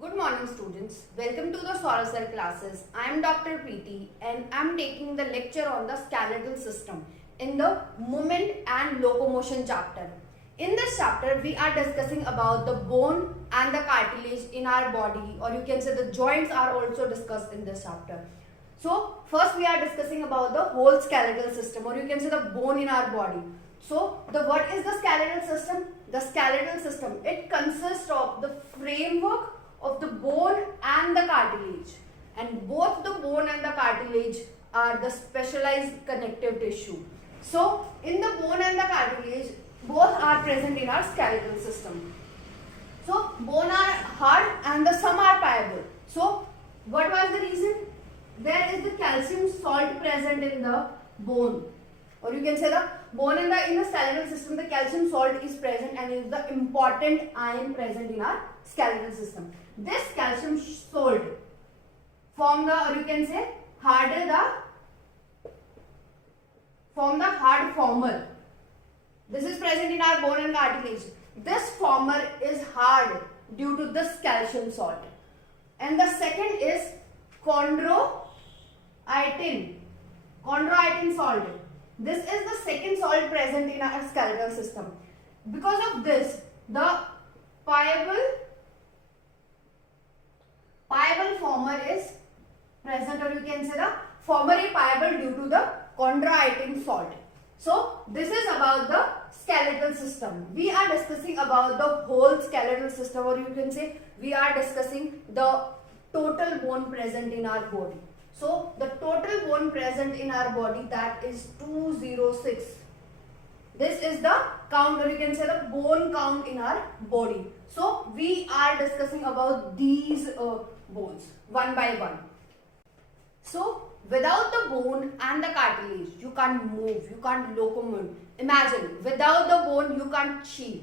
Good morning students. Welcome to the Sorosar classes. I am Dr. Preeti and I am taking the lecture on the skeletal system in the movement and locomotion chapter. In this chapter we are discussing about the bone and the cartilage in our body, or you can say the joints are also discussed in this chapter. So first we are discussing about the whole skeletal system, or you can say the bone in our body. So what is the skeletal system? The skeletal system, it consists of the framework of the bone and the cartilage, and both the bone and the cartilage are the specialized connective tissue. So in the bone and the cartilage, both are present in our skeletal system. So bone are hard and some are pliable. So what was the reason? There is the calcium salt present in the bone, or you can say the bone in the skeletal system, the calcium salt is present and is the important ion present in our skeletal system. This calcium salt form the, or you can say form the hard former. This is present in our bone and cartilage. This former is hard due to this calcium salt. And the second is chondroitin salt. This is the second salt present in our skeletal system. Because of this, the pliable former is present, or you can say the former is pliable due to the chondroitin salt. So this is about the skeletal system. We are discussing about the whole skeletal system, or you can say we are discussing the total bone present in our body. So the total bone present in our body, that is 206. This is the count, or you can say the bone count in our body. So we are discussing about these bones one by one. So without the bone and the cartilage, you can't move, you can't locomote. Imagine, without the bone, you can't chew.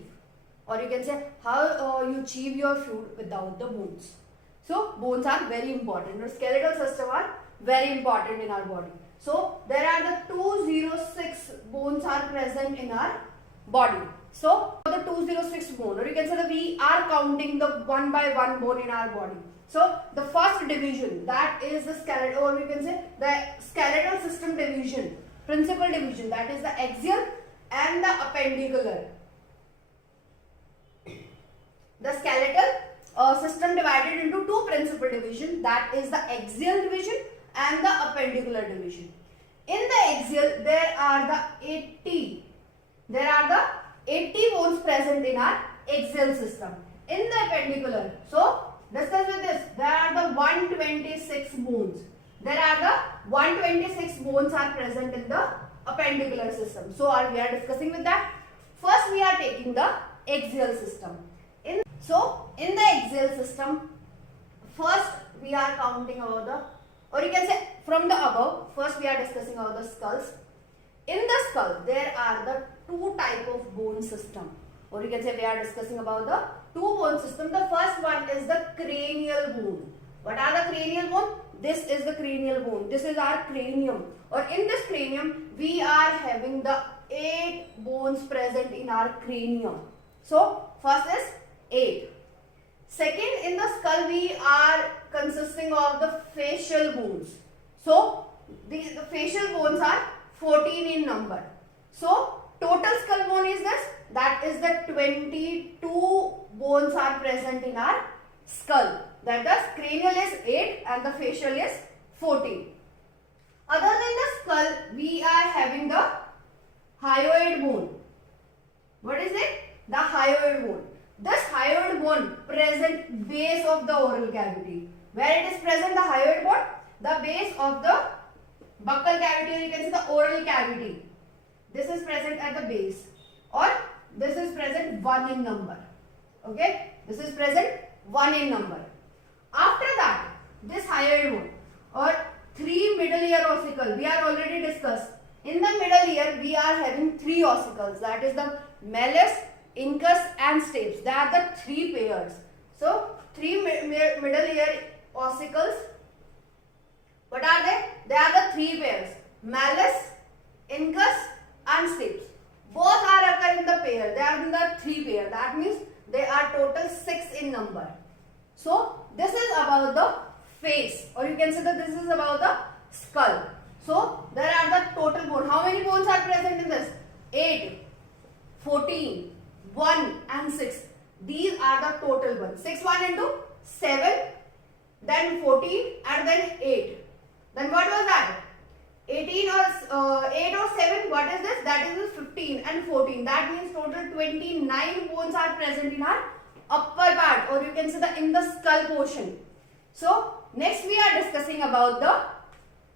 Or you can say how you chew your food without the bones. So bones are very important. The skeletal system are very important in our body. So there are the 206 bones are present in our body. So the 206 bone, or you can say that we are counting the one by one bone in our body. So the first division, that is the skeletal, or you can say the skeletal system division, principal division, that is the axial and the appendicular. The skeletal system divided into two principal divisions, that is the axial division and the appendicular division. In the axial, there are the 80 bones present in our axial system. In the appendicular, so discuss with this, there are the 126 bones. There are the 126 bones are present in the appendicular system. So we are discussing with that. First we are taking the axial system. So in the axial system, first we are counting about the, or you can say from the above, first we are discussing about the skulls. In the skull, there are the two type of bone system, or you can say we are discussing about the two bone system. The first one is the cranial bone. What are the cranial bone? This is the cranial bone. This is our cranium, or in this cranium we are having the 8 bones present in our cranium. So first is 8. Second, in the skull we are consisting of the facial bones. So the facial bones are 14 in number. So total skull bone is this, that is the 22 bones are present in our skull. That the cranial is 8 and the facial is 14. Other than the skull, we are having the hyoid bone. What is it? The hyoid bone. This hyoid bone present base of the oral cavity. Where it is present, the hyoid bone? The base of the buccal cavity, or you can say the oral cavity. This is present at the base, or this is present 1 in number. Okay, this is present 1 in number. After that, this hyoid bone or 3 middle ear ossicle, we are already discussed. In the middle ear, we are having 3 ossicles, that is the malleus, incus and stapes. They are the 3 pairs. So 3 middle ear ossicles. What are they? They are the 3 pairs, malleus, incus and stapes. Both are occur in the pair. They are in the 3 pair. That means they are total 6 in number. So this is about the face, or you can say that this is about the skull. So there are the total bones. How many bones are present in this? 8, 14, 1 and 6. These are the total ones. 6 1 into 7, then 14 and then 8. Then what was that? 18 or 8 or 7, what is this? That is 15 and 14. That means total 29 bones are present in our upper part, or you can say the in the skull portion. So next we are discussing about the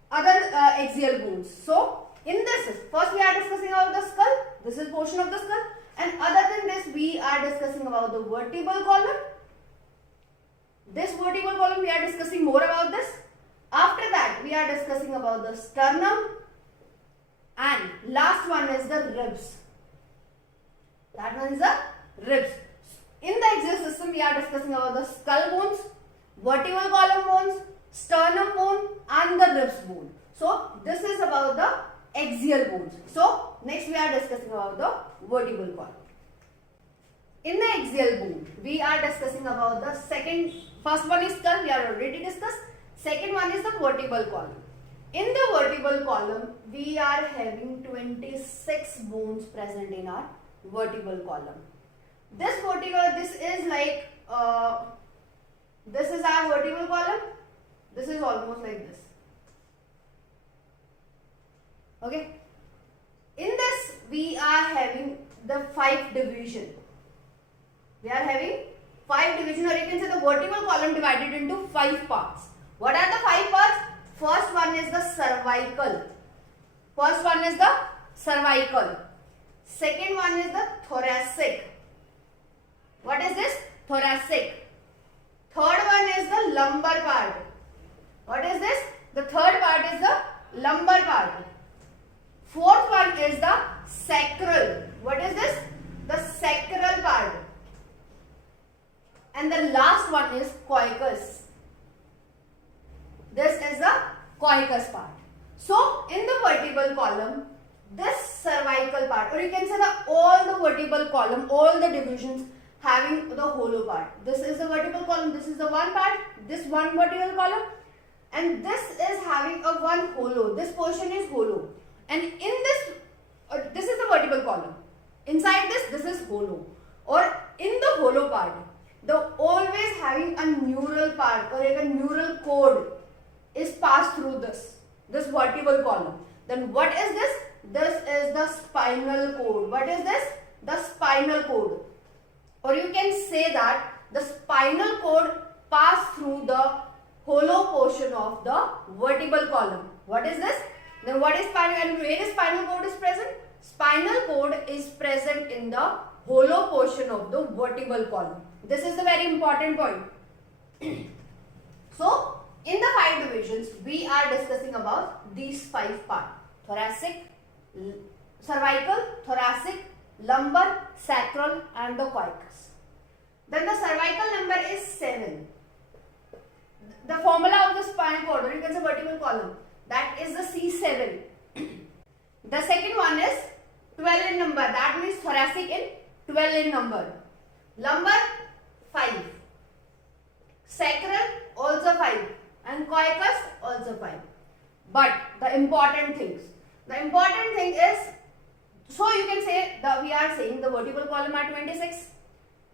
other axial bones. So in this, first we are discussing about the skull. This is portion of the skull, and other than this we are discussing about the vertebral column. This vertebral column we are discussing more about this. After that we are discussing about the sternum, and last one is the ribs. That one is the ribs. In the axial system we are discussing about the skull bones, vertebral column bones, sternum bone and the ribs bone. So this is about the axial bones. So next we are discussing about the vertebral column. In the axial bone we are discussing about the first one is skull, we are already discussed. Second one is the vertebral column. In the vertebral column we are having 26 bones present in our vertebral column. This is like this is our vertebral column. This is almost like this. Okay. In this we are having the 5 division. We are having 5 division, or you can say the vertebral column divided into 5 parts. What are the 5 parts? First one is the cervical. Second one is the thoracic. What is this? Thoracic. Third one is the lumbar part. What is this? The third part is the lumbar part. Fourth one is the sacral. What is this? The sacral part. And the last one is coccus. This is the coccus part. So in the vertebral column, this cervical part, or you can say all the vertebral column, all the divisions having the hollow part. This is the vertebral column, this is the one part, this one vertebral column, and this is having a one hollow. This portion is hollow, and in this, this is the vertebral column. Inside this is hollow, or in the hollow part, the always having a neural part or a neural cord is passed through this vertebral column. Then what is this? This is the spinal cord. What is this? The spinal cord. Or you can say that the spinal cord pass through the hollow portion of the vertebral column. What is this? Then what is spinal, and where is spinal cord is present? Spinal cord is present in the hollow portion of the vertebral column. This is the very important point. So in the 5 divisions we are discussing about these 5 parts: thoracic, cervical, thoracic, lumbar, sacral and the coccus. Then the cervical number is 7. The formula of the spinal cord, or you can say vertebral column, that is the C7. The second one is 12 in number, that means thoracic in 12 in number. Lumbar 5. Sacral also 5. And coccus also 5. But the important thing is, so you can say that we are saying the vertebral column are 26.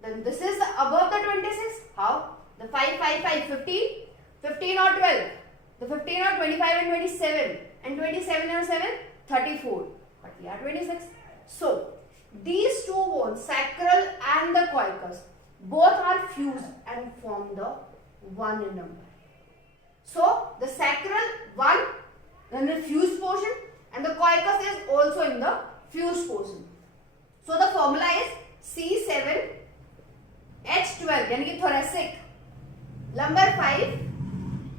Then this is above the 26. How? The 5, 5, 5, 15, 15 or 12. The 15 or 25 and 27. And 27 or 7, 34. But we are 26. So these two bones, sacral and the coccus, both are fused and form the 1 in number. So the sacral 1 in the fused portion, and the coccus is also in the fused portion. So the formula is C7 H12, yani thoracic, lumbar 5,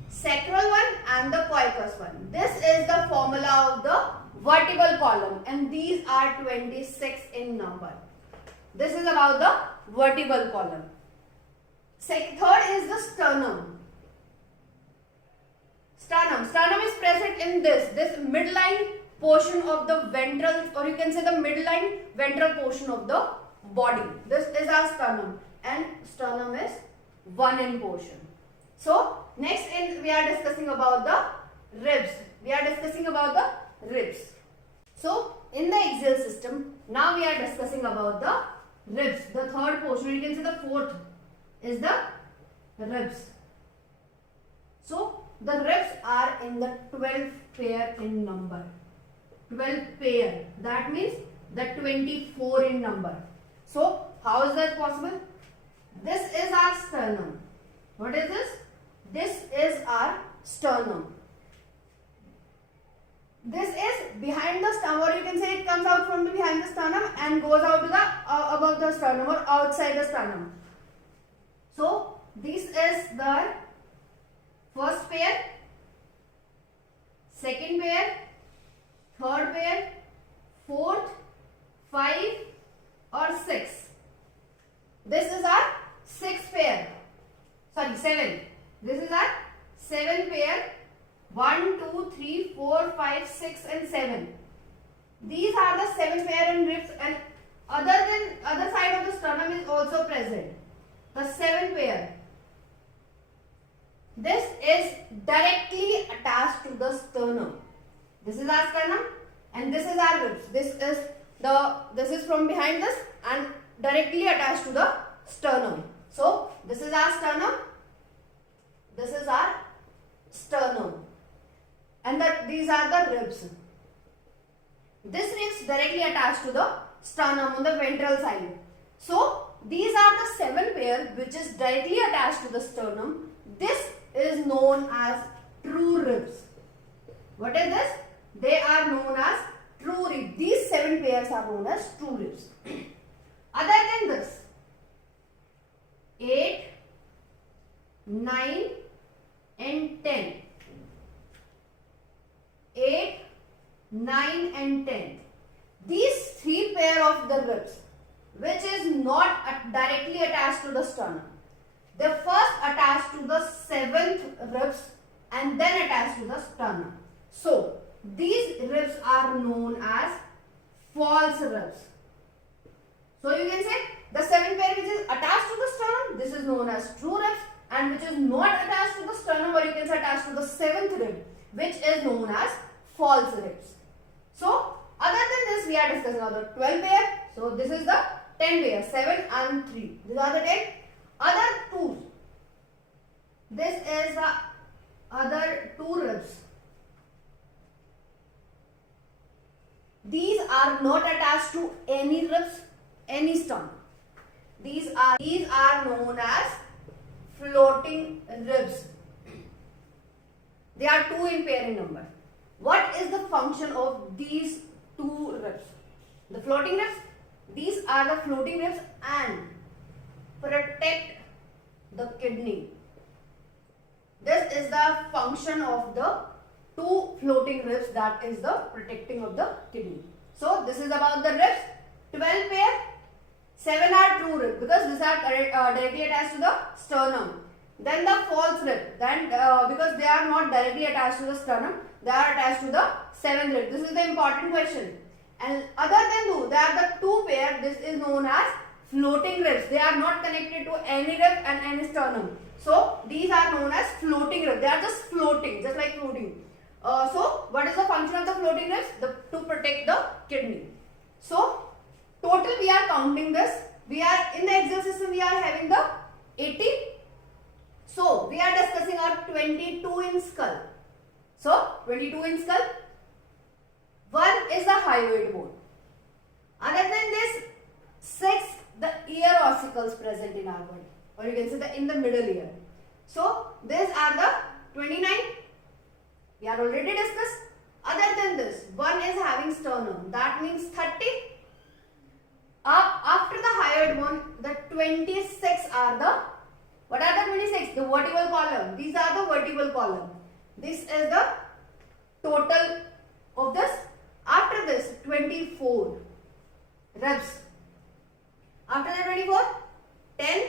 sacral 1 and the coccus 1. This is the formula of the vertebral column, and these are 26 in number. This is about the vertebral column. Third is the sternum. Sternum is present in this midline portion of the ventral, or you can say the midline ventral portion of the body. This is our sternum, and sternum is 1 in portion. So next we are discussing about the ribs. We are discussing about the ribs. So in the axial system, now we are discussing about the ribs. The third portion, you can say the fourth is the ribs. So the ribs are in the 12th pair in number. 12 pair, that means the 24 in number. So how is that possible? This is our sternum. What is this? This is our sternum. This is behind the sternum, or you can say it comes out from behind the sternum and goes out to the above the sternum or outside the sternum. So this is the first pair, second pair, third pair, fourth, 5 or 6. This is our sixth pair. Sorry, 7. This is our 7 pair. 1, 2, 3, 4, 5, 6 and 7. These are the 7 pair in ribs, and other side of the sternum is also present. The 7 pair. This is directly attached to the sternum. This is our sternum and this is our ribs. This is from behind this and directly attached to the sternum. So this is our sternum. This is our sternum. And these are the ribs. This ribs directly attached to the sternum on the ventral side. So these are the 7 pair which is directly attached to the sternum. This is known as true ribs. What is this? They are known as true ribs. These 7 pairs are known as true ribs. Other than this, 8, 9 and 10. 8, 9 and 10. These 3 pair of the ribs which is not directly attached to the sternum. They first attach to the 7th ribs and then attach to the sternum. So these ribs are known as false ribs. So you can say the 7 pair which is attached to the sternum, this is known as true ribs, and which is not attached to the sternum, or you can say attached to the 7th rib, which is known as false ribs. So other than this, we are discussing about the 12 pair. So this is the 10 pair, 7 and 3. These are the 10. Other 2. This is the other 2 ribs. These are not attached to any ribs, any sternum. These are known as floating ribs. They are 2 in pair in number. What is the function of these 2 ribs? The floating ribs. These are the floating ribs and protect the kidney. This is the function of the 2 floating ribs, that is the protecting of the kidney. So this is about the ribs. 12 pair, 7 are true rib because these are directly attached to the sternum. Then the false rib, then because they are not directly attached to the sternum, they are attached to the 7th rib. This is the important question. And other than 2, they are the 2 pair. This is known as floating ribs. They are not connected to any rib and any sternum. So these are known as floating ribs. They are just floating, just like floating. So what is the function of the floating ribs? To protect the kidney. So total we are counting this. We are in the axial system, we are having the 80. So we are discussing our 22 in skull. So 22 in skull. 1 is the hyoid bone. Other than this, 6 the ear ossicles present in our body, or you can say in the middle ear. So these are the 29. We are already discussed. Other than this, 1 is having sternum. That means 30. After the hyoid bone, the 26 are the, what are the 26? The vertebral column. These are the vertebral column. This is the total of this. After this, 24 ribs. After the 24, 10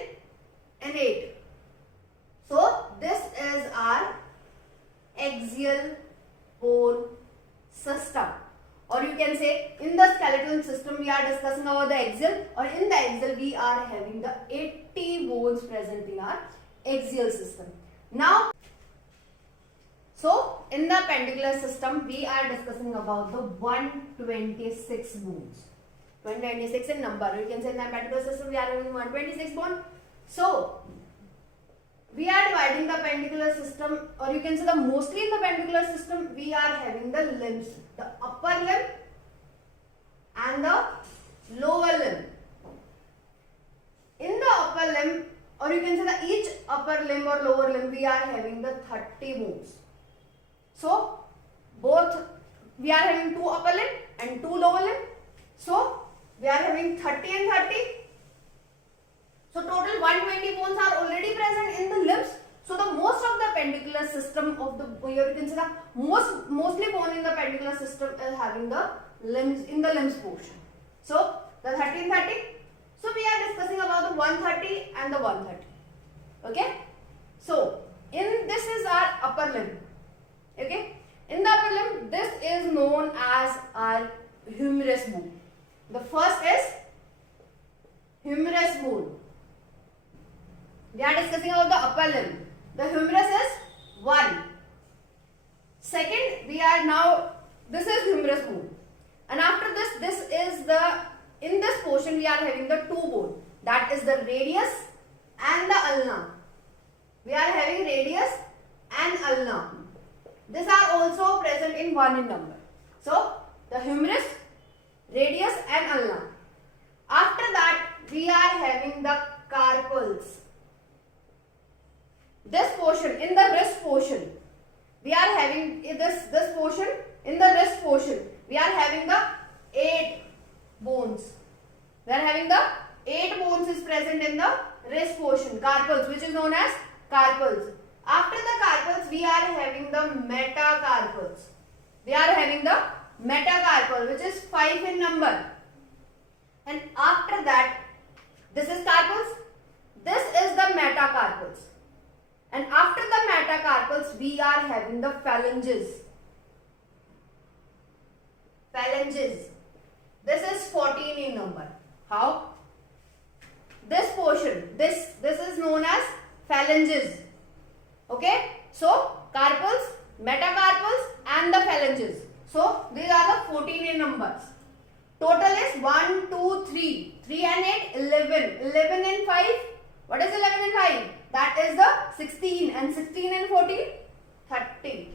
and 8. So this is our axial bone system. Or you can say in the skeletal system we are discussing about the axial, or in the axial we are having the 80 bones present in our axial system. Now, so in the appendicular system, we are discussing about the 126 bones. 126 in number. You can say in the appendicular system we are having 126 bone. So we are dividing the appendicular system, or you can say the mostly in the appendicular system we are having the limbs, the upper limb and the lower limb. In the upper limb, or you can say the each upper limb or lower limb, we are having the 30 bones. So both we are having 2 upper limb and 2 lower limb. So we are having 30 and 30. So total 120 bones are already present in the limbs. So the most of the appendicular system of the, you can say the mostly bone in the appendicular system is having the limbs in the limbs portion. So the 30 and 30. So we are discussing about the 130 and the 130. Okay. So in this is our upper limb. Okay. In the upper limb, this is known as our humerus bone. The first is humerus bone. We are discussing about the upper limb. The humerus is 1. Second, we are now, this is humerus bone. And after this, this is the, in this portion we are having the 2 bone. That is the radius and the ulna. We are having radius and ulna. These are also present in 1 in number. So, the humerus, radius and ulna. After that, we are having the carpals. This portion, in the wrist portion, we are having this portion, in the wrist portion, we are having the 8 bones. We are having the 8 bones is present in the wrist portion, carpals, which is known as carpals. After the carpals, we are having the metacarpals. We are having the metacarpal, which is 5 in number. And after that, this is carpals. This is the metacarpals. And after the metacarpals, we are having the phalanges. Phalanges. This is 14 in number. How? This portion, this is known as phalanges. Okay? So, carpals, metacarpals and the phalanges. So, these are the 14 in numbers. Total is 1, 2, 3. 3 and 8, 11. 11 and 5. What is 11 and 5? That is the 16. And 16 and 14? 30.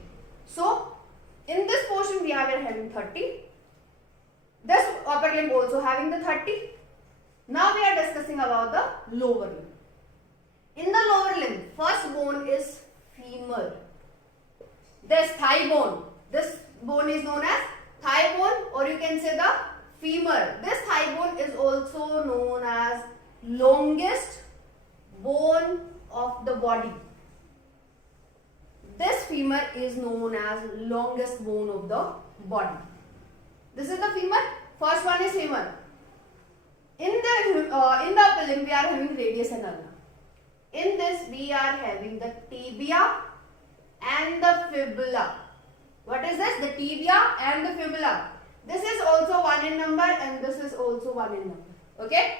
So, in this portion we are having 30. This upper limb also having the 30. Now we are discussing about the lower limb. In the lower limb, first bone is femur. This thigh bone. This bone is known as thigh bone, or you can say the femur. This thigh bone is also known as longest bone of the body. This femur is known as longest bone of the body. This is the femur. First one is femur. In the upper limb, we are having radius and ulna. In this, we are having the tibia and the fibula. What is this? The tibia and the fibula. This is also 1 in number and this is also 1 in number. Okay?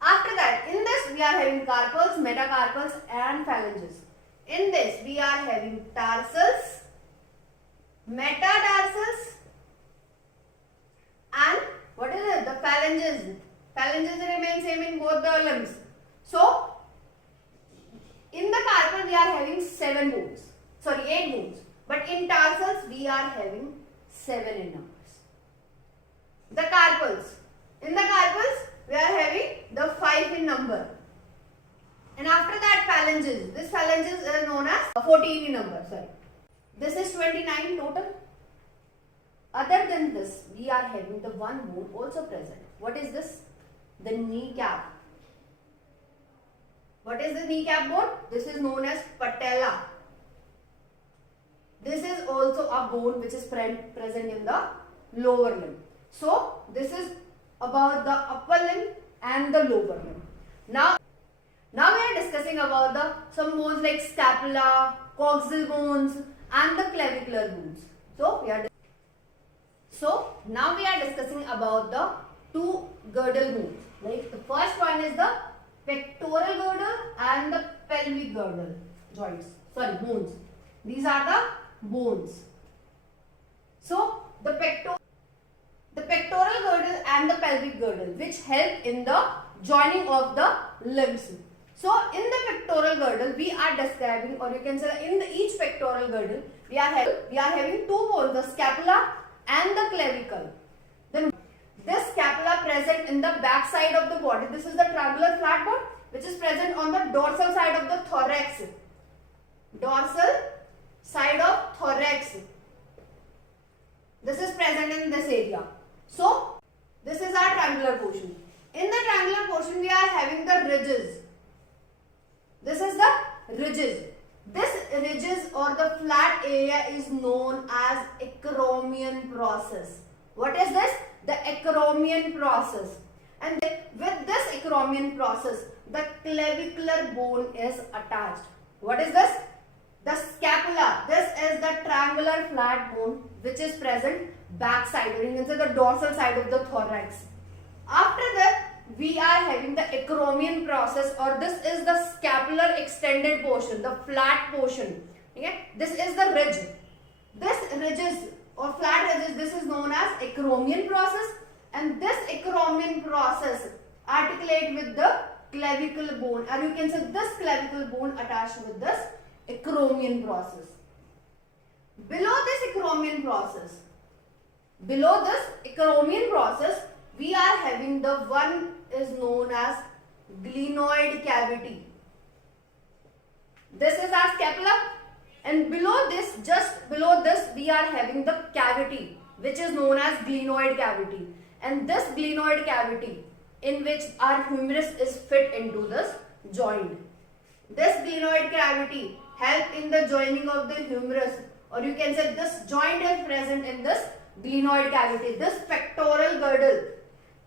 After that, in this, we are having carpals, metacarpals and phalanges. In this, we are having tarsals, metatarsals and what is it? The phalanges. Phalanges remain same in both the limbs. So, in the carpal we are having 7 bones. Sorry, 8 bones. But in tarsals we are having 7 in numbers. The carpals. In the carpals we are having the 5 in number. And after that phalanges. This phalanges are known as 14 in number. Sorry. This is 29 total. Other than this, we are having the 1 bone also present. What is this? The kneecap. What is the kneecap bone? This is known as patella. This is also a bone which is present in the lower limb. So, this is about the upper limb and the lower limb. Now we are discussing about some bones like scapula, coxal bones and the clavicular bones. So, now we are discussing about the 2 girdle bones. Like the first one is the pectoral girdle and the pelvic girdle joints. Sorry, bones. These are the bones. So the pectoral girdle and the pelvic girdle, which help in the joining of the limbs. So in the pectoral girdle, we are describing, or you can say in each pectoral girdle, we are having two bones, the scapula and the clavicle. Then this scapula present in the back side of the body. This is the triangular flat bone which is present on the dorsal side of the thorax. Dorsal side of thorax. This is present in this area. So this is our triangular portion. In the triangular portion, we are having the ridges. This is the ridges. This ridges or the flat area is known as acromion process. What is this? The acromion process. And with this acromion process, the clavicular bone is attached. What is this? The scapula. This is the triangular flat bone which is present back side, or you can say the dorsal side of the thorax. After that, we are having the acromion process, or this is the scapular extended portion, the flat portion. Okay? This is the ridge. This ridges or flat ridges, this is known as acromion process, and this acromion process articulate with the clavicle bone, or you can say this clavicle bone attached with this acromion process. Below this acromion process, we are having the one is known as glenoid cavity. This is our scapula, and below this, just below this, we are having the cavity which is known as glenoid cavity. And this glenoid cavity in which our humerus is fit into this joint. This glenoid cavity help in the joining of the humerus, or you can say this joint is present in this glenoid cavity. This pectoral girdle,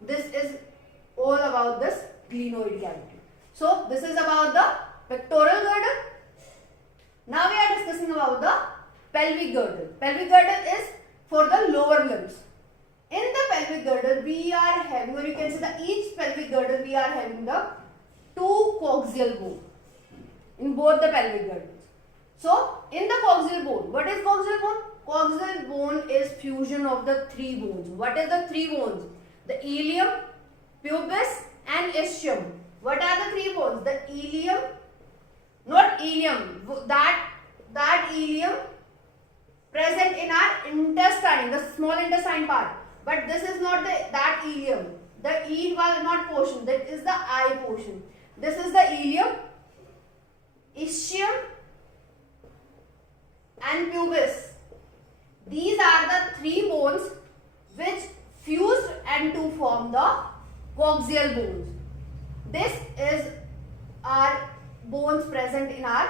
this is all about this glenoid cavity. So this is about the pectoral girdle. Now we are discussing about the pelvic girdle. Pelvic girdle is for the lower limbs. In the pelvic girdle, we are having, or you can say that each pelvic girdle, we are having the two coaxial bone in both the pelvic girdles. So in the coaxial bone, what is coaxial bone? Coaxial bone is fusion of the three bones. What is the three bones? The ilium, pubis and ischium. What are the three bones? The ilium, not ilium, that ilium present in our intestine, the small intestine part. But this is not that ilium. The E was not portion, that is the I portion. This is the ilium, ischium and pubis. These are the three bones which fused and to form the coaxial bones. This is our bones present in our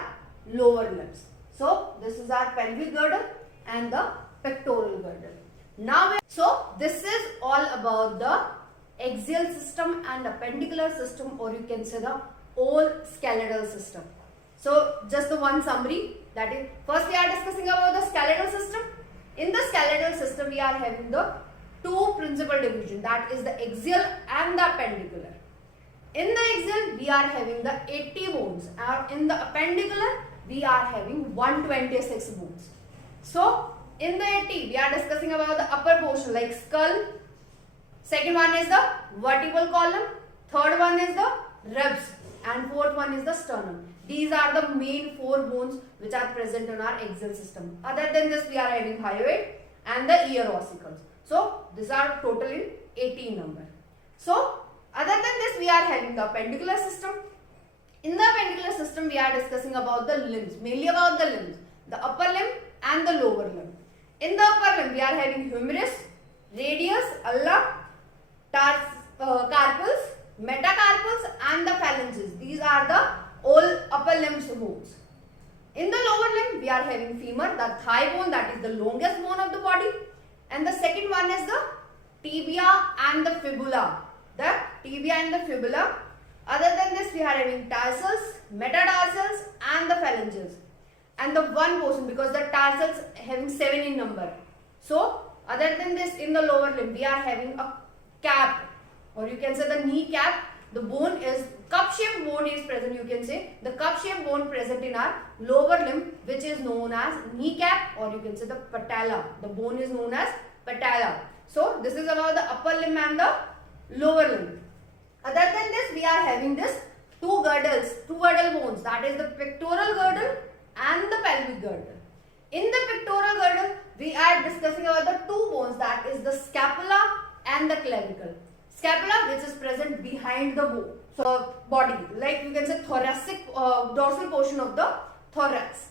lower limbs. So this is our pelvic girdle and the pectoral girdle. Now, so this is all about the axial system and appendicular system, or you can say the whole skeletal system. So just the one summary, that is, first we are discussing about the skeletal system. In the skeletal system, we are having the two principal division, that is the axial and the appendicular. In the axial, we are having the 80 bones, and in the appendicular, we are having 126 bones. So in the 80, we are discussing about the upper portion like skull. Second one is the vertebral column. Third one is the ribs. And fourth one is the sternum. These are the main four bones which are present in our axial system. Other than this, we are having hyoid and the ear ossicles. So these are total in 18 number. So other than this, we are having the appendicular system. In the appendicular system, we are discussing about the limbs, mainly about the limbs, the upper limb and the lower limb. In the upper limb, we are having humerus, radius, ulna, carpals, metacarpals and the phalanges. These are the all upper limbs bones. In the lower limb, we are having femur, the thigh bone, that is the longest bone of the body. And the second one is the tibia and the fibula. The tibia and the fibula. Other than this, we are having tarsals, metatarsals and the phalanges. And the one portion, because the tarsals having 7 in number. So other than this, in the lower limb, we are having a cap, or you can say the knee cap. The bone is cup shaped bone is present, you can say the cup shaped bone present in our lower limb, which is known as kneecap, or you can say the patella. The bone is known as patella. So this is about the upper limb and the lower limb. Other than this, we are having this two girdle bones, that is the pectoral girdle and the pelvic girdle. In the pectoral girdle, we are discussing about the two bones, that is the scapula and the clavicle. Scapula, which is present behind the body, like you can say thoracic, dorsal portion of the thorax.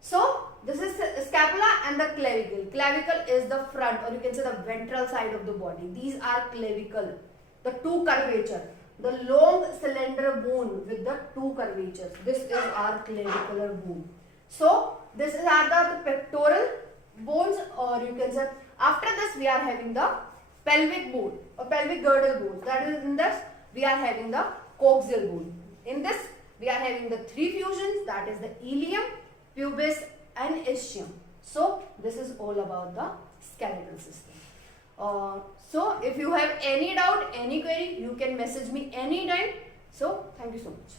So this is scapula and the clavicle. Clavicle is the front, or you can say the ventral side of the body. These are clavicle, the two curvature, the long slender bone with the two curvatures. This is our clavicular bone. So this is are the pectoral bones, or you can say after this we are having the pelvic bone or pelvic girdle bone. That is, in this we are having the coxal bone. In this we are having the three fusions, that is the ilium, pubis and ischium. So this is all about the skeletal system. So if you have any doubt, any query, you can message me anytime. So thank you so much.